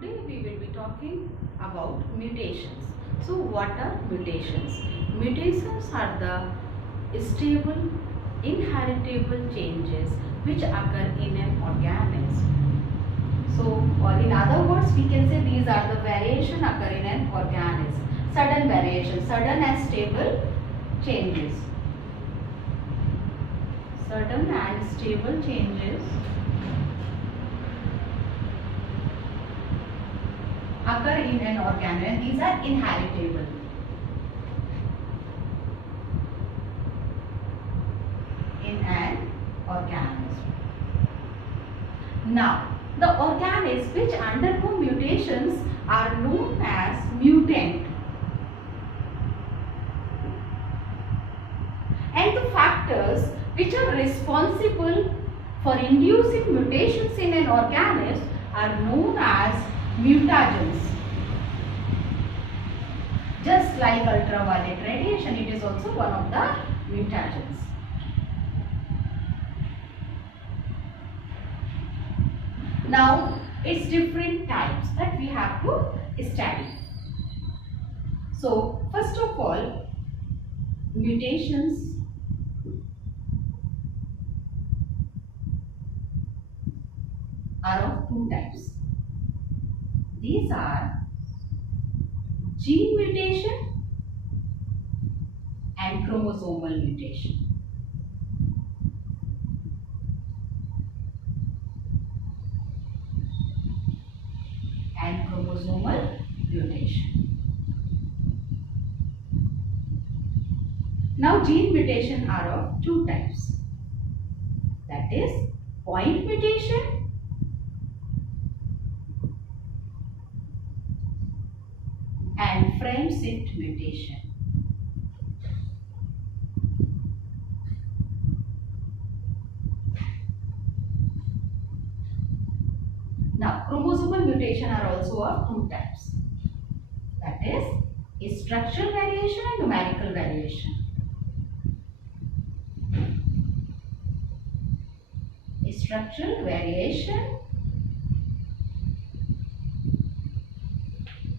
Today we will be talking about mutations. So what are mutations? Mutations are the stable, inheritable changes which occur in an organism. So, or in other words, we can say these are the variation occur in an organism. Sudden variation, sudden and stable changes. Sudden and stable changes occur in an organism and these are inheritable. In an organism. Now, the organisms which undergo mutations are known as mutant. And the factors which are responsible for inducing mutations in an organism are known as mutagens. Just like ultraviolet radiation, it is also one of the mutagens. Now, it's different types that we have to study. So, first of all, mutations are of two types. These are gene mutation and chromosomal mutation. And chromosomal mutation. Now, gene mutation are of two types. That is point mutation and frame shift mutation. Now, chromosomal mutation are also of two types. That is structural variation and numerical variation. Structural variation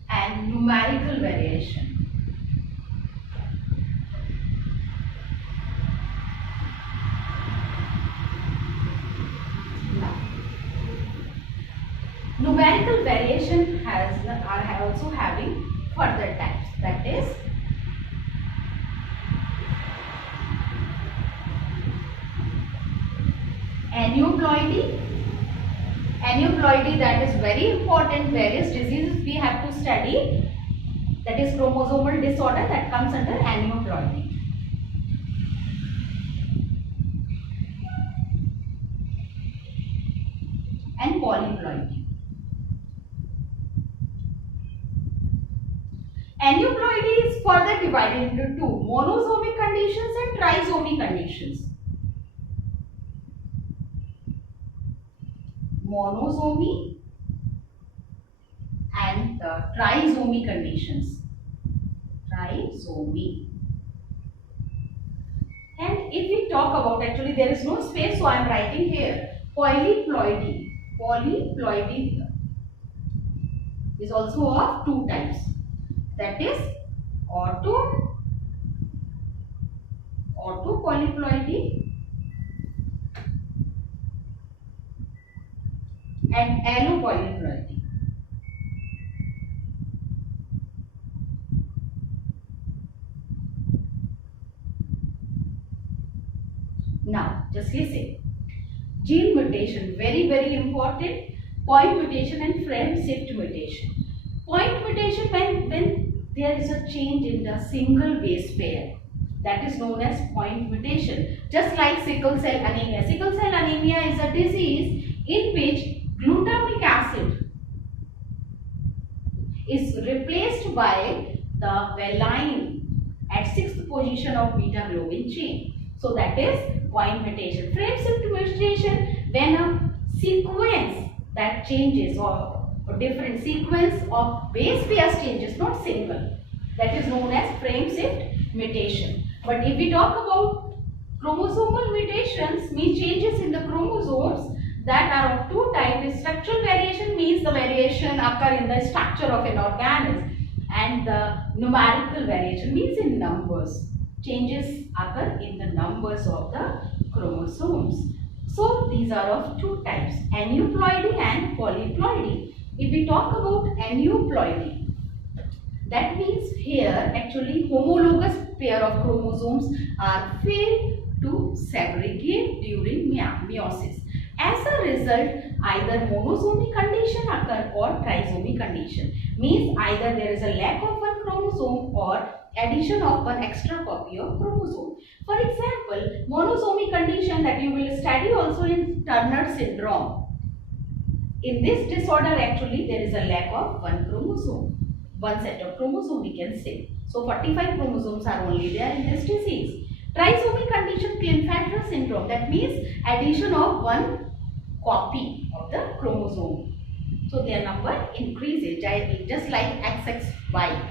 and numerical variation. Now, numerical variation are also having further types. That is aneuploidy. Aneuploidy, that is very important. Various diseases we have to study. That is chromosomal disorder that comes under aneuploidy. And polyploidy. Aneuploidy is further divided into two: monosomic conditions and trisomic conditions. Monosomy and the trisomy conditions. Trisomy. And if we talk about, actually there is no space, so I am writing here polyploidy. Polyploidy is also of two types. That is autopolyploidy and allopolyploidy. Now, just listen. Gene mutation, very important. Point mutation and frame shift mutation. Point mutation when there is a change in the single base pair. That is known as point mutation. Just like sickle cell anemia. Sickle cell anemia is a disease in which glutamic acid is replaced by the valine at 6th position of beta globin chain. So that is point mutation. Frame shift mutation, when a sequence that changes or different sequence of base pairs changes, not single. That is known as frame shift mutation. But if we talk about chromosomal mutations, mean changes in the chromosomes that are of two types. Structural variation means means the variation occur in the structure of an organism, and the numerical variation means in numbers. Changes occur in the numbers of the chromosomes. So these are of two types, aneuploidy and polyploidy. If we talk about aneuploidy, that means here actually homologous pair of chromosomes are failed to segregate during meiosis. As a result, either monosomy condition occur or trisomy condition. Means either there is a lack of one chromosome or addition of one extra copy of chromosome. For example, monosomy condition that you will study also in Turner syndrome. In this disorder actually there is a lack of one chromosome. One set of chromosome we can say. So 45 chromosomes are only there in this disease. Trisomy condition, Klinefelter syndrome, that means addition of one copy of the chromosome. So their number increases just like XXY.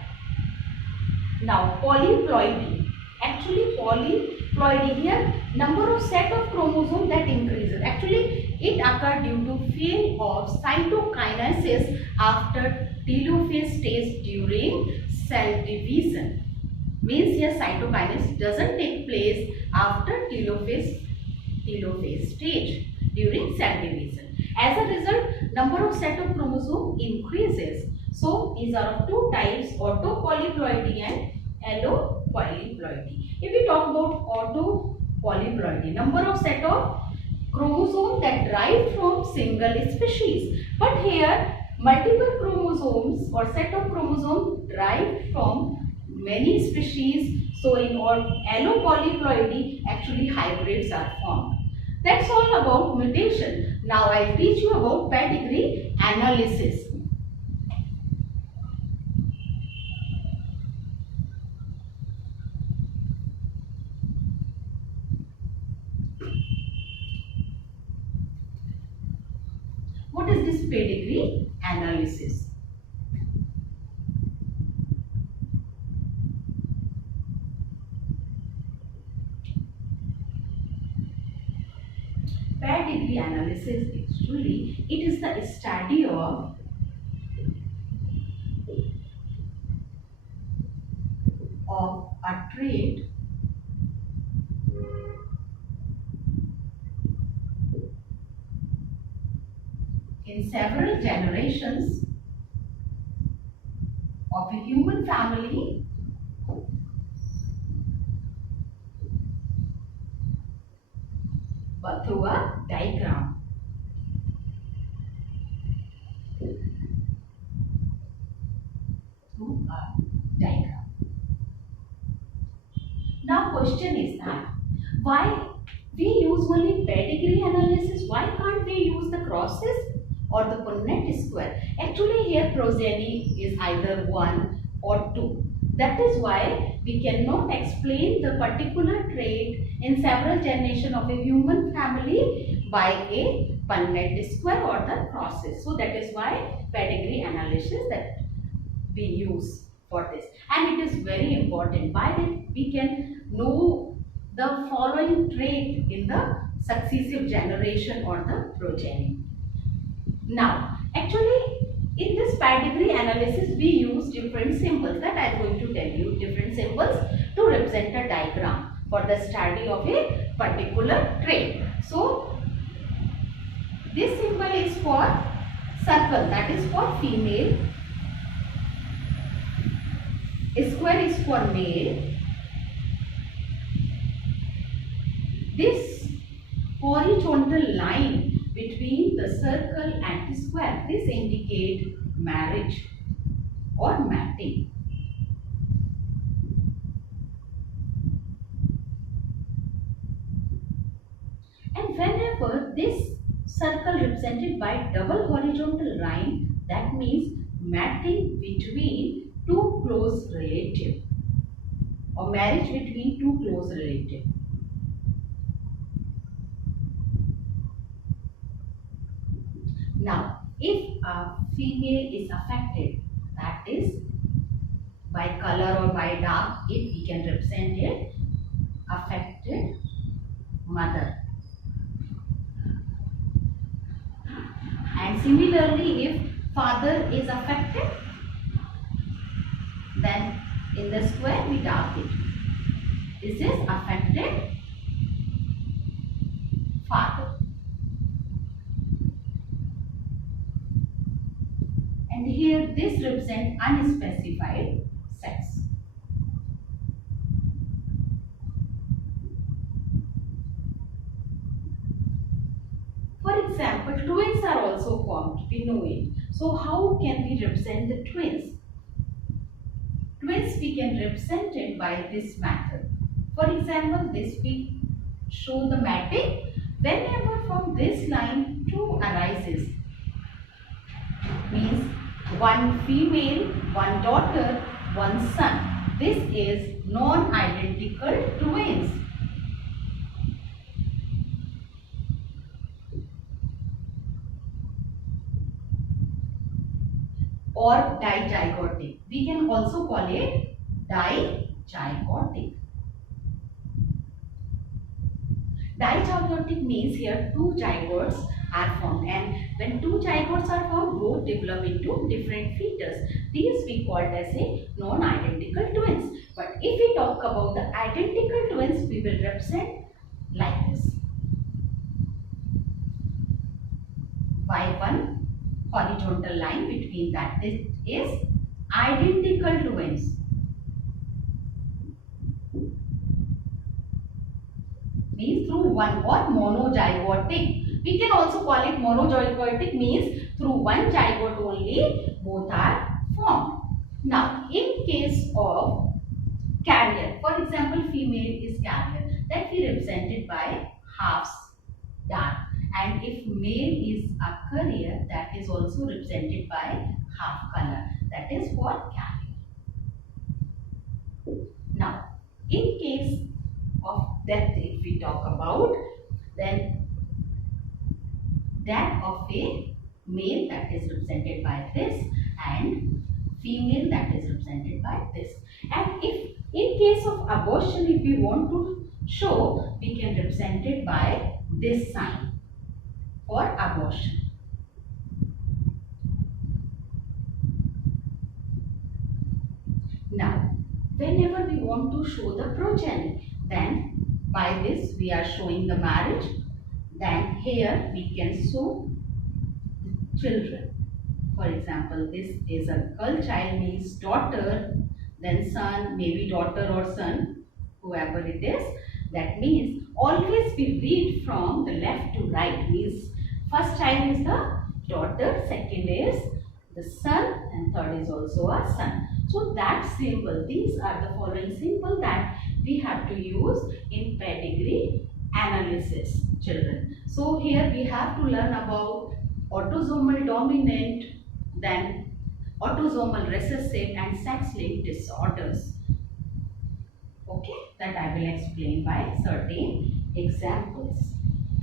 Now polyploidy. Actually polyploidy here number of set of chromosome that increases. Actually it occurs due to fail of cytokinesis after telophase stage during cell division. Means here cytokinesis doesn't take place after telophase stage during cell division. As a result, number of set of chromosome increases. So these are of two types, autopolyploidy and allopolyploidy. If we talk about autopolyploidy, number of set of chromosome that derive from single species. But here multiple chromosomes or set of chromosomes derived from many species. So in allopolyploidy actually hybrids are formed. That's all about mutation. Now I'll teach you about pedigree analysis. What is this pedigree analysis? Pedigree analysis actually it is the study of a trait in several generations of a human family but through a diagram. Now question is that why we use only pedigree analysis? Why can't we use the crosses or the Punnett square? Actually here progeny is either 1 or 2. That is why we cannot explain the particular trait in several generations of a human family by a Punnett square or the crosses. So that is why pedigree analysis that we use for this. And it is very important. By that we can know the following trait in the successive generation or the progeny. Now, actually in this pedigree analysis we use different symbols that I am going to tell you, different symbols to represent a diagram for the study of a particular trait. So, this symbol is for circle, that is for female, square is for male. This horizontal line between the circle and the square, this indicates marriage or mating. And whenever this circle represented by double horizontal line, that means mating between two close relatives or marriage between two close relatives. Now, if a female is affected, that is by color or by dark, if we can represent it, affected mother. And similarly, if father is affected, then in the square we dark it. This is affected father. And here this represents unspecified sex. For example, twins are also formed, we know it. So how can we represent the twins? Twins we can represent it by this method. For example, this we show the matrix. Whenever from this line 2 arises, means one female, one daughter, one son. This is non-identical twins. Or dizygotic. We can also call it dizygotic. Dizygotic means here two zygotes are formed, and when two zygotes are formed, both develop into different fetus. These we called as a non-identical twins. But if we talk about the identical twins, we will represent like this. Y1 horizontal line between that. This is identical twins. Means through one, or monozygotic. We can also call it monozygotic, means through one zygote only both are formed. Now in case of carrier, for example female is carrier, that we represented by halves dark. And if male is a carrier, that is also represented by half color. That is for carrier. Now, in case of death, if we talk about, then death of a male, that is represented by this, and female, that is represented by this. And if in case of abortion, if we want to show, we can represent it by this sign for abortion. Now, whenever we want to show the progeny, then by this we are showing the marriage. Then here we can show the children. For example, this is a girl child, means daughter, then son, maybe daughter or son, whoever it is. That means always we read from the left to right, means first child is the daughter, second is the son, and third is also a son. So that symbol, these are the following symbol that we have to use in pedigree analysis, children. So here we have to learn about autosomal dominant, then autosomal recessive and sex-linked disorders. Okay, that I will explain by certain examples.